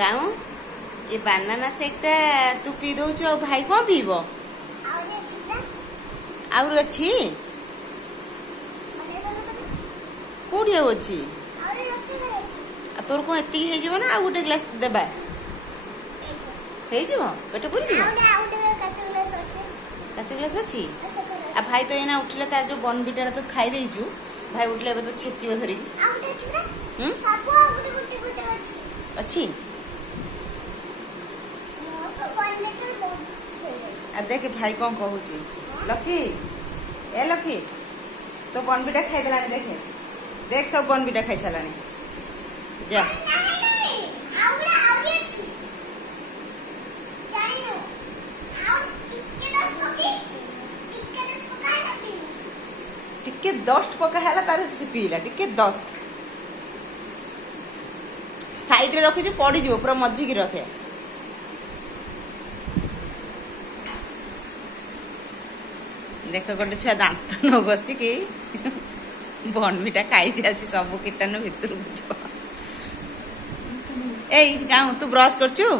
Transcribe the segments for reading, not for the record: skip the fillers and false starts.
गाँव ये बानाना शेकटा तू पी दौच भाई कौन पीब आउर अच्छी कौटी आउ अच्छी तोर कौन एति हो ना आ गोटे ग्लास देबा पेट पुरी काच ग्लास अच्छी आ भाई तो एना उठिले ता जो बनविटा तो खाई देइजु भाई उठले तो छेचिबो धरी अच्छी आ देख भाई कौन कहूँ लकी ए लकी तो बनविटा खाई देलानी देखे देख सब बनविटा खाई सारानी जा टिके 10 पका है तार से पीला टिके 10 साइड रे रखी पड़ी जो पूरा मझी की रखे देख गोटे छुआ दांत न घषिकी बनविटा खाई जाए सब कीटाणु भितर ए गाँव तू ब्रश करचु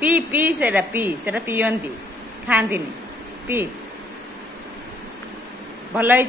पी पी सेटा पीयंती खाती पी भल है।